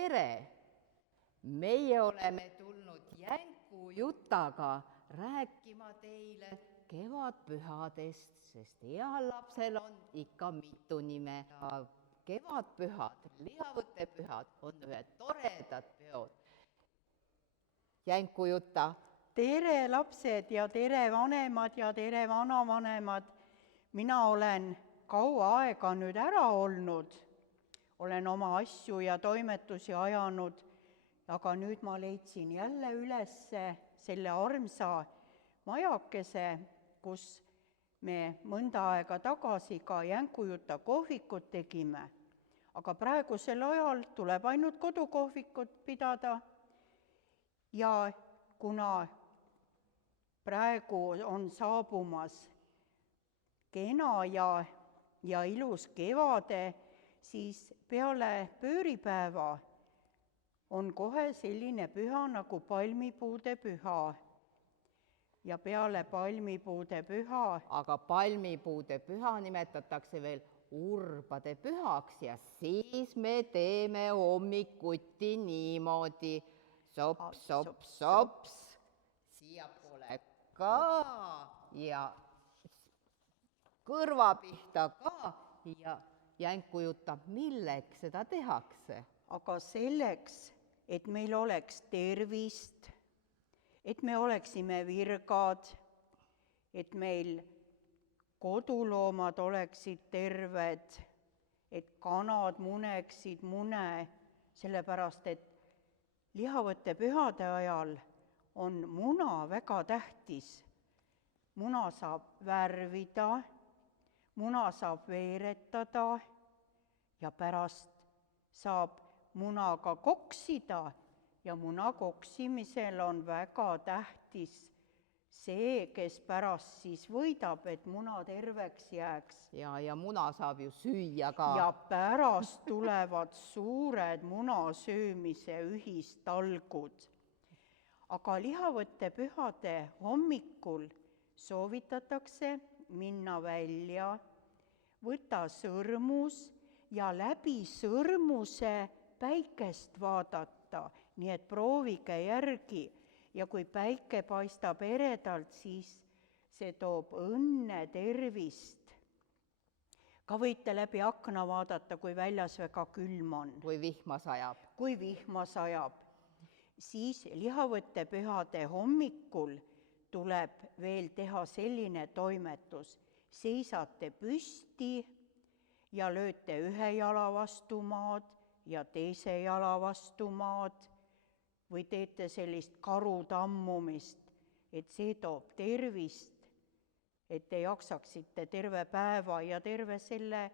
tere! Meie oleme tulnud Jänku Jutaga rääkima teile kevadpühadest, sest heal lapsel on ikka mitu nime. Kevadpühad, lihavõttepühad on ühed toredad peod. Jänku Juta. Tere lapsed ja tere vanemad ja tere vanavanemad. Mina olen kaua aega nüüd ära olnud. Olen oma asju ja toimetusi ajanud, aga nüüd ma leidsin jälle ülesse selle armsa majakese, kus me mõnda aega tagasi ka Jänku Juta kohvikut tegime. Aga praegusel ajal tuleb ainult kodukohvikut pidada ja kuna praegu on saabumas kena ja ilus kevade, siis peale pööripäeva on kohe selline püha nagu palmipuude püha. Ja peale palmipuude püha. Aga palmipuude püha nimetatakse veel urbade pühaks ja siis me teeme hommikuti niimoodi. Sops, sops, sops, siia poole ka ja kõrva pihta ka ja Jänku Juta, milleks seda tehakse? Aga selleks, et meil oleks tervist, et me oleksime virgad, et meil koduloomad oleksid terved, et kanad muneksid mune, sellepärast et lihavõttepühade ajal on muna väga tähtis. Muna saab värvida, muna saab veeretada ja pärast saab munaga koksida ja muna koksimisel on väga tähtis see, kes pärast siis võidab, et muna terveks jääks. Ja muna saab ju süüa ka. Ja pärast tulevad suured munasöömise ühistalgud. Aga lihavõttepühade hommikul soovitatakse minna välja, võtta sõrmus ja läbi sõrmuse päikest vaadata, nii et proovige järgi. Ja kui päike paistab eredalt, siis see toob õnne, tervist. Ka võite läbi akna vaadata, kui väljas väga külm on. Kui vihma sajab. Kui vihma sajab. Siis lihavõttepühade hommikul tuleb veel teha selline toimetus. Seisate püsti ja lööte ühe jala vastu maad ja teise jala vastu maad või teete sellist karutammumist, et see toob tervist, et te jaksaksite terve päeva ja terve selle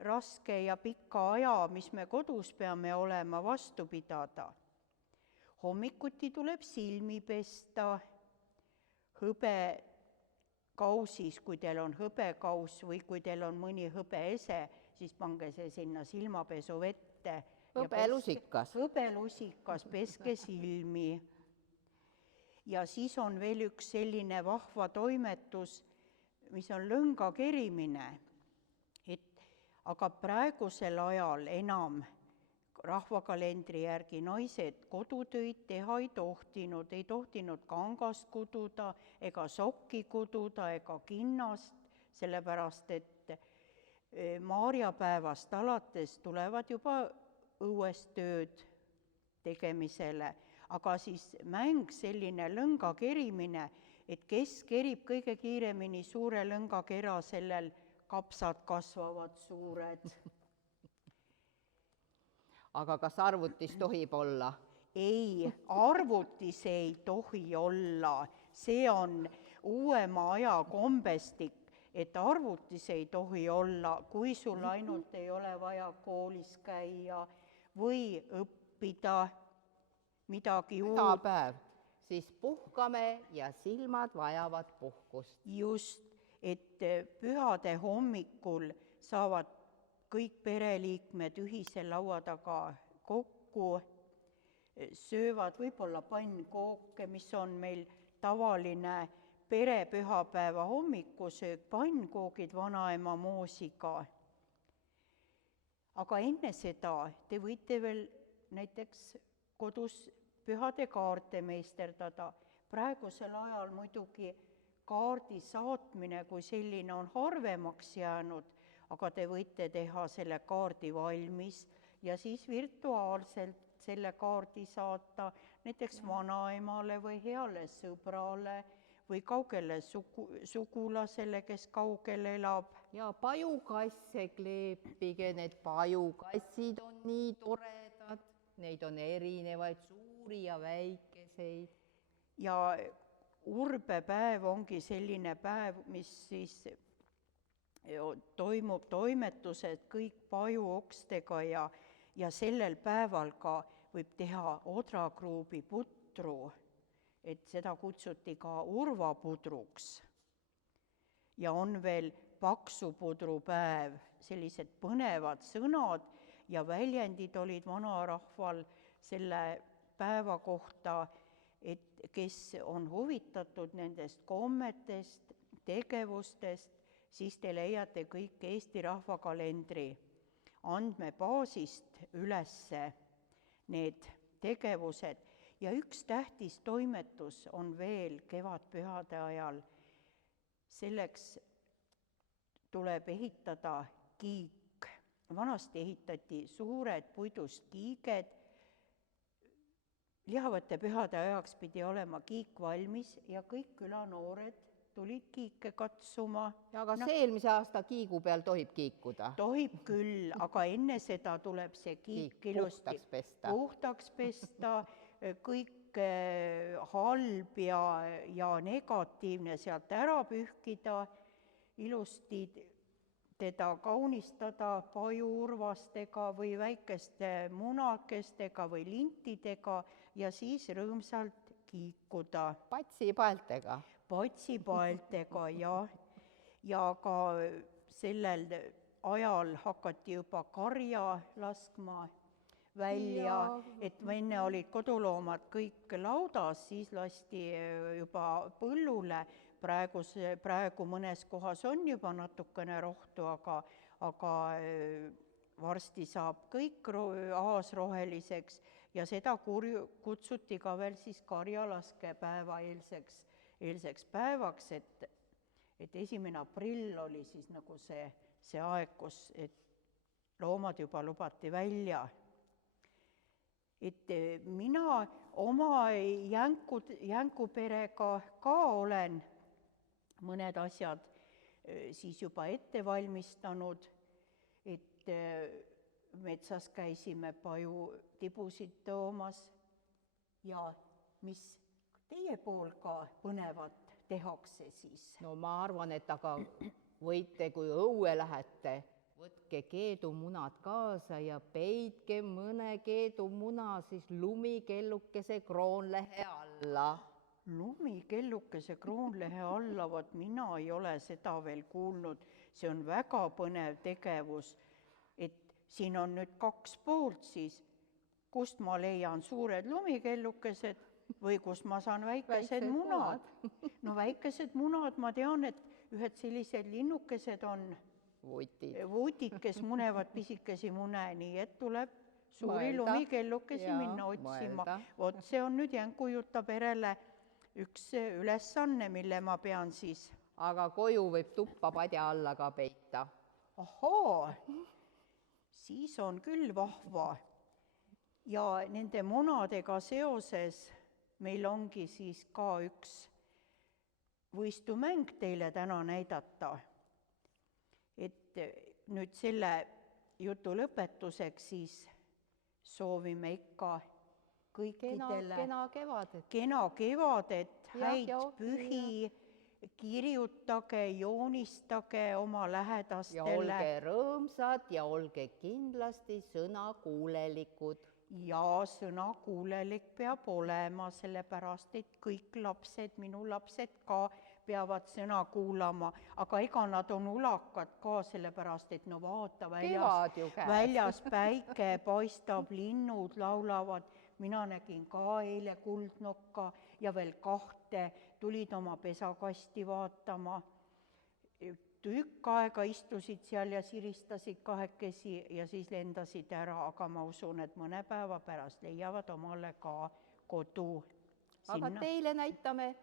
raske ja pika aja, mis me kodus peame olema, vastu pidada. Hommikuti tuleb silmi pesta, hõbekausis, kui teil on hõbekaus või kui teil on mõni hõbeese, siis pange see sinna silmapesu vette. Hõbelusikas. Hõbelusikas, peske silmi. Ja siis on veel üks selline vahva toimetus, mis on lõnga kerimine. Aga praegusel ajal enam rahvakalendri järgi naised kodutöid teha ei tohtinud kangast kududa ega sokki kududa ega kinnast, sellepärast et maarjapäevast alates tulevad juba õues tööd tegemisele, aga siis mäng selline lõnga kerimine, et kes kerib kõige kiiremini suure lõngakera, sellel kapsad kasvavad suured. Aga kas arvutis tohib olla? Ei, arvutis ei tohi olla. See on uuema aja kombestik, et arvutis ei tohi olla, kui sul ainult ei ole vaja koolis käia või õppida midagi uut. Iga päev, siis puhkame ja silmad vajavad puhkust. Just, et pühade hommikul saavad kõik pereliikmed ühise laua taga kokku, söövad võib-olla pannkooke, mis on meil tavaline perepühapäeva hommikusöök, pannkoogid vanaema moosiga. Aga enne seda te võite veel näiteks kodus pühade kaarte meisterdada. Praegusel ajal muidugi kaardi saatmine kui selline on harvemaks jäänud, aga te võite teha selle kaardi valmis ja siis virtuaalselt selle kaardi saata näiteks vanaemale või heale sõbrale või kaugele sugulasele, kes kaugel elab. Ja pajukasse kleepige, need pajukassid on nii toredad, neid on erinevaid, suuri ja väikeseid. Ja urbepäev ongi selline päev, mis siis toimub toimetused kõik pajuokstega ja sellel päeval ka võib teha odrakruubi putru, et seda kutsuti ka urvapudruks. Ja on veel paksupudrupäev, sellised põnevad sõnad ja väljendid olid vanarahval selle päeva kohta, et kes on huvitatud nendest kommetest, tegevustest, siis te leiate kõik Eesti Rahvakalendri andmebaasist ülesse need tegevused. Ja üks tähtis toimetus on veel kevadpühade ajal. Selleks tuleb ehitada kiik. Vanasti ehitati suured puidust kiiged. Lihavõtte pühade ajaks pidi olema kiik valmis ja kõik külanoored tulid kiike katsuma. Ja kas eelmise aasta kiigu peal tohib kiikuda? Tohib küll, aga enne seda tuleb see kiik ilusti puhtaks pesta, kõik halb ja negatiivne sealt ära pühkida, ilusti teda kaunistada pajuurvastega või väikeste munakestega või lintidega ja siis rõõmsalt kiikuda. Patsipaeltega. Patsipaeltega, ja ka sellel ajal hakati juba karja laskma välja, et enne olid koduloomad kõik laudas, siis lasti juba põllule. Praegu mõnes kohas on juba natukene rohtu, aga varsti saab kõik aasroheliseks ja seda kutsuti ka veel siis karjalaskepäeva eelseks päevaks, et 1. aprill oli siis nagu see aeg, kus loomad juba lubati välja. Et mina oma jänkuperega ka olen mõned asjad siis juba ette valmistanud, et metsas käisime pajutibusid toomas ja mis teie pool ka põnevat tehakse siis? No ma arvan, et aga võite, kui õue lähete, võtke keedumunad kaasa ja peitke mõne keedumuna siis lumikellukese kroonlehe alla. Lumikellukese kroonlehe alla, vot mina ei ole seda veel kuulnud. See on väga põnev tegevus, et siin on nüüd 2 poolt siis, kust ma leian suured lumikellukesed või kust ma saan väikesed munad. No väikesed munad, ma tean, et ühed sellised linnukesed on vutid, kes munevad pisikesi mune, nii et tuleb suuri lumikellukesi minna otsima. Vot see on nüüd Jänkujuta perele üks ülesanne, mille ma pean siis. Aga koju võib tuppa padja alla ka peita. Ahaa, siis on küll vahva. Ja nende munadega seoses meil ongi siis ka üks võistumäng teile täna näidata. Et nüüd selle jutu lõpetuseks siis soovime ikka kõikidele kena kevadet, häid pühi, kirjutage, joonistage oma lähedastele. Ja olge rõõmsad ja olge kindlasti sõnakuulelikud. Ja sõnakuulelik peab olema, sellepärast et kõik lapsed, minu lapsed ka peavad sõna kuulama, aga ega nad on ulakad ka, sellepärast et no vaata, väljas päike paistab, linnud laulavad. Mina nägin ka eile kuldnokka ja veel 2 tulid oma pesakasti vaatama. tükk aega istusid seal ja siristasid kahekesi ja siis lendasid ära, aga ma usun, et mõne päeva pärast leiavad omale ka kodu aga sinna. teile näitame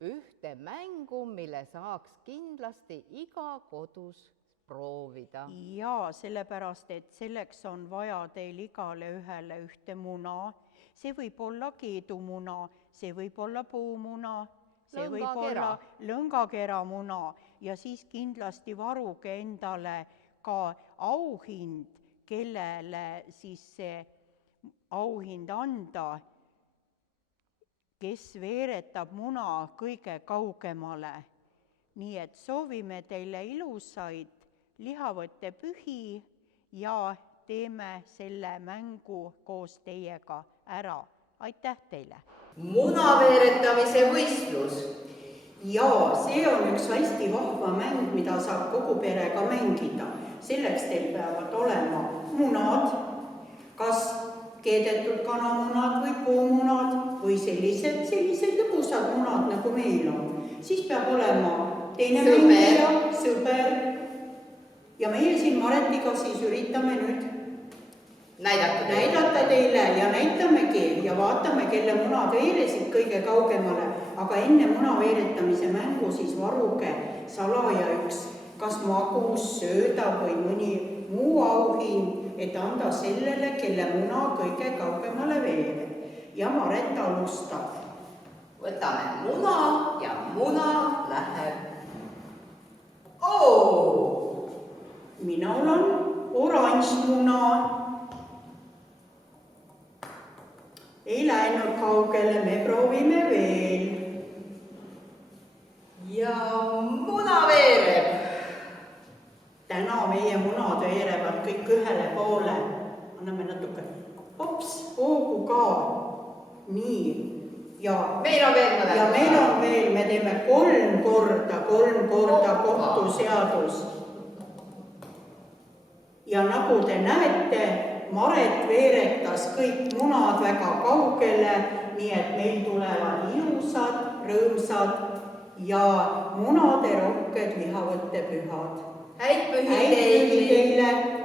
ühte mängu, mille saaks kindlasti iga kodus proovida. Jaa, sellepärast, et selleks on vaja teil igale ühele ühte muna. See võib olla keedumuna, see võib olla puumuna, see võib olla lõngakeramuna ja siis kindlasti varuge endale ka auhind, kellele siis see auhind anda, kes veeretab muna kõige kaugemale. Nii et soovime teile ilusaid lihavõttepühi ja teeme selle mängu koos teiega ära. Aitäh teile! Munaveeretamise võistlus. Jaa, see on üks hästi vahva mäng, mida saab kogu perega mängida. Selleks teil peavad olema munad, kas keedetud kanamunad või puumunad või sellised lõbusad munad, nagu meil on. Siis peab olema teine mängija, sõber. Ja meie siin Maretiga siis üritame nüüd näidata teile ja näitamegi ja vaatame, kelle munad veeresid kõige kaugemale. Aga enne muna veeretamise mängu siis varuge salaja üks kas magus, sööda või mõni muu auhind, et anda sellele, kelle muna kõige kaugemale veereb. Ja Maret alustab. Võtame muna ja muna läheb. Oo! Minul on oranž muna. Ei läinud kaugele, me proovime veel. Ja muna veereb. Täna meie munad veerevad kõik ühele poole. Anname natuke hoogu ka. Nii. Ja meil on veel mõned. Ja meil on veel, me teeme 3 korda kohtuseadus. Ja nagu te näete, Maret veeretas kõik munad väga kaugele, nii et meil tulevad ilusad, rõõmsad ja munade rohked lihavõttepühad. Häid pühi teile!